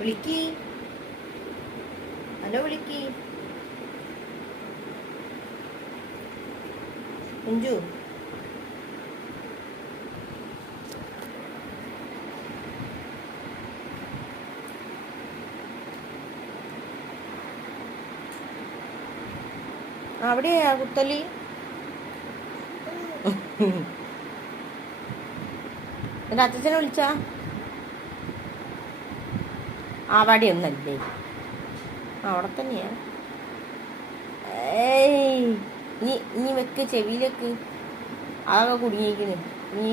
വിളിക്ക്. ഹലോ വിളിക്കി. കുഞ്ചു. അവിടെയാ കുത്തലി? എന്റെ അച്ഛനെ വിളിച്ചാ? അവിടെ ഒന്നല്ലേ അവിടെ തന്നെയാ. നീ നീ വെക്ക് ചെവിയിലേക്ക് അതൊക്കെ കുടുങ്ങിയിരിക്കണ്. നീ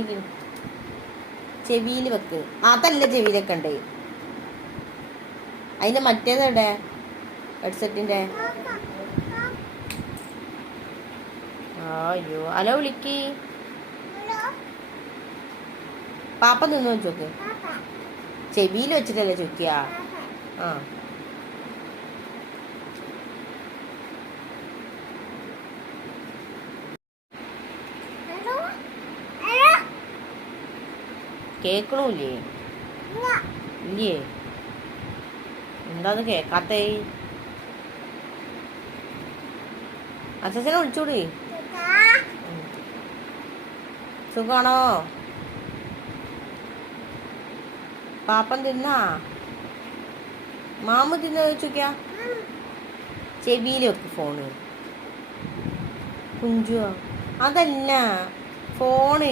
ചെവിയിൽ വെക്ക്. അതല്ല ചെവിയിലൊക്കെ ഉണ്ട് അതിന്റെ മറ്റേതെവിടെ ഹെഡ്സെറ്റിന്റെ. അയ്യോ ഹലോ വിളിക്ക്. പാപ്പ നിന്ന് വെച്ചോക്ക്. ചെവിയിൽ വെച്ചിട്ടല്ലേ ചോദിക്കുക? ആ. കേക്കണൂല്ലേ? ഇല്ലേ. എന്താന്ന് കേക്കാത്തേ? അച്ഛനെ വിളിച്ചൂടി. സുഖാണോ? പാപ്പം തിന്നാ? മാമ തിന്ന ചോദിച്ചോക്ക ചെവിയിൽ വെക്ക് ഫോണ് കുഞ്ചുവാ? അതല്ല ഫോണ്